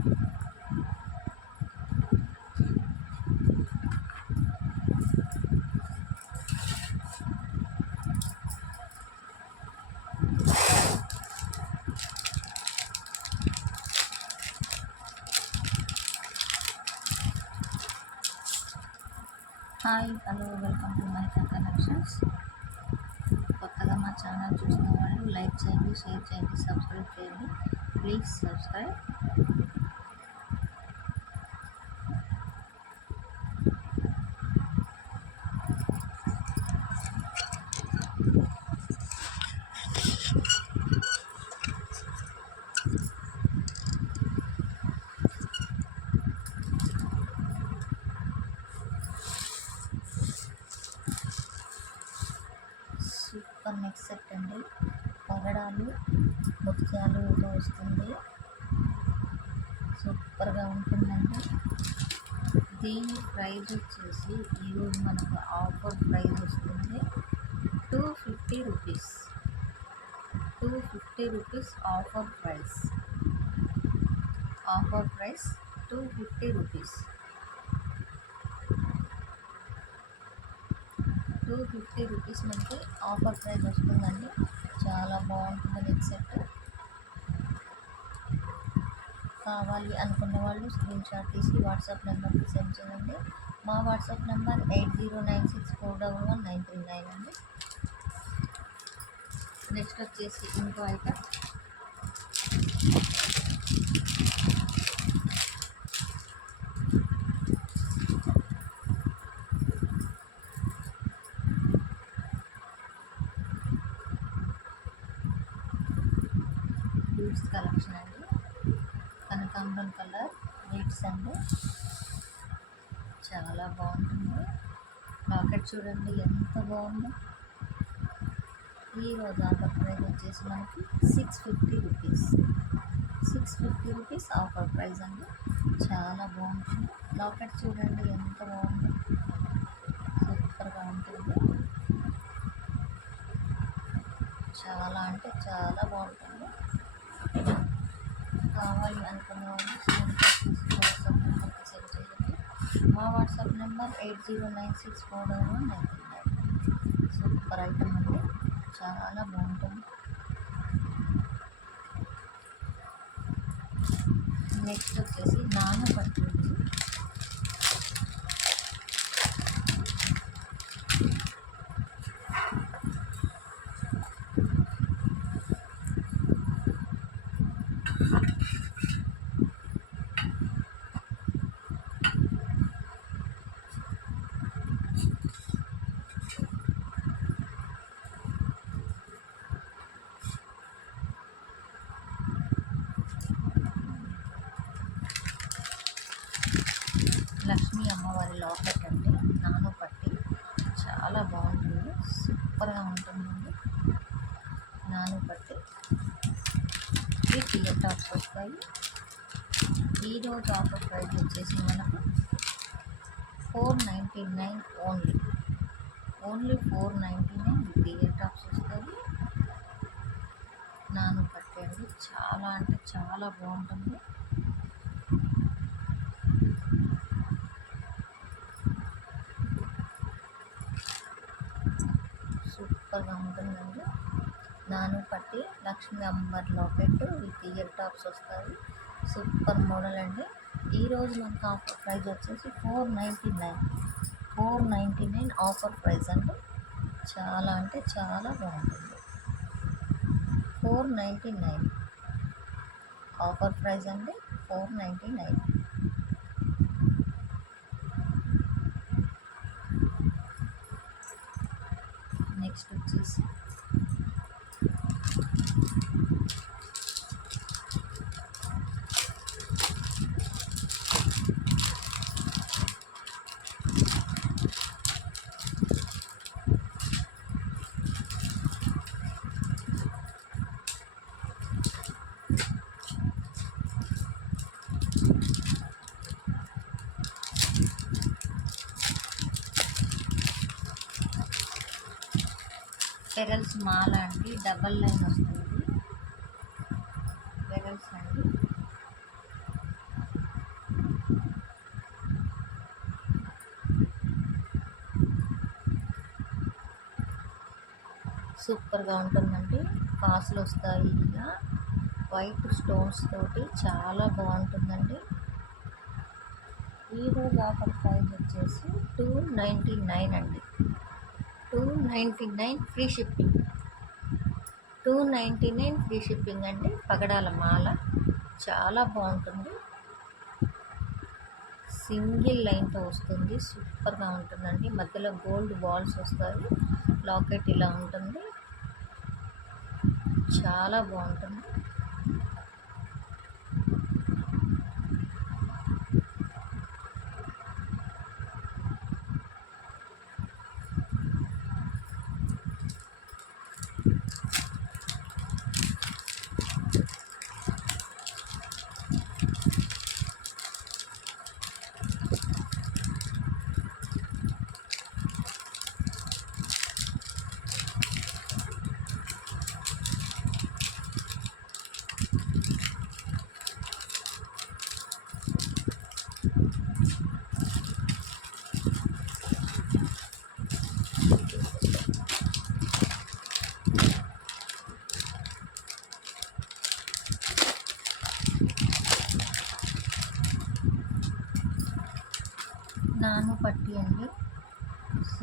Hi hello welcome to my collections. కొత్తగా మా ఛానల్ చూసిన వాళ్ళు లైక్ చేయండి, షేర్ చేయండి, సబ్స్క్రైబ్ చేయండి. Please subscribe. Super neck set అండి. పగడాలు ముత్యాలుతో వస్తుంది. సూపర్గా ఉంటుందండి. దీని ప్రైస్ వచ్చేసి ఈరోజు మనకు ఆఫర్ ప్రైస్ వస్తుంది 250 రూపీస్. 250 రూపీస్ ఆఫర్ ప్రైస్. 250 రూపీస్. 250 రూపీస్ మనకి ఆఫర్ ప్రైస్ వస్తుందండి. చాలా బాగుంటుంది నెక్ సెట్. కావాలి అనుకున్న వాళ్ళు స్క్రీన్ షాట్ తీసి వాట్సాప్ నెంబర్కి సెండ్ చేయండి. మా వాట్సాప్ నెంబర్ 8096411939 అండి. నెక్స్ట్ వచ్చేసి ఇంకో ఐటమ్ బీడ్స్ కలెక్షన్ అండి. కనకాంబరం కలర్ బీడ్స్ అండి. చాలా బాగుంటుంది. లాకెట్ చూడండి ఎంత బాగుందో. ఈరోజు ఆఫర్ ప్రైస్ వచ్చేసి మనకి 650 రూపీస్. 650 రూపీస్ ఆఫర్ ప్రైస్ అండి. చాలా బాగుంటుంది. లాకెట్ చూడండి ఎంత బాగుందో. సూపర్గా ఉంటుంది. చాలా అంటే చాలా బాగుంటుంది. కావాలి అనుకున్న వాళ్ళు వాట్సాప్ నెంబర్కి సెండ్ చేయండి. మా వాట్సాప్ నెంబర్ 8096411939. సూపర్ ఐటమ్ అండి. చాలా బాగుంటుంది. నెక్స్ట్ వచ్చేసి నాను పట్టు. లక్ష్మీ అమ్మవారి లాకెట్ అండి. నాను పట్టి చాలా బాగుంటుంది. సూపర్గా ఉంటుందండి. నాను పట్టి టియర్ టాప్స్ వస్తాయి. ఈరోజు ఆఫర్ ప్రైస్ వచ్చేసి మనకు 499 ఓన్లీ. 499 టియర్ టాప్స్ వస్తుంది. నాను పట్టి అండి. చాలా అంటే చాలా బాగుంటుంది. సూపర్గా ఉంటుందండి. నాను పట్టి లక్ష్మీ అమ్మవారి లాకెట్ విత్ ఇయర్ టాప్స్ వస్తాయి. సూపర్ మోడల్ అండి. ఈరోజు మనకు ఆఫర్ ప్రైస్ వచ్చేసి 499 ఆఫర్ ప్రైస్ అండి. చాలా అంటే చాలా బాగుంటుంది. 499 ఆఫర్ ప్రైస్ అండి. 499. నెక్స్ట్ వచ్చేసి పెరల్స్ మాల అండి. డబల్ లైన్ వస్తుంది. పెరల్స్ అండి. సూపర్గా ఉంటుందండి. కాసులు వస్తాయి ఇలా వైట్ స్టోన్స్ తోటి చాలా బాగుంటుందండి. ఈరోజు ఆఫర్ ప్రైస్ వచ్చేసి 299 అండి. 299 ఫ్రీ షిప్పింగ్. 299 ఫ్రీ షిప్పింగ్ అండి. పగడాల మాల చాలా బాగుంటుంది. సింగిల్ లైన్తో వస్తుంది. సూపర్గా ఉంటుందండి. మధ్యలో గోల్డ్ బాల్స్ వస్తాయి. లాకెట్ ఇలా ఉంటుంది. చాలా బాగుంటుంది.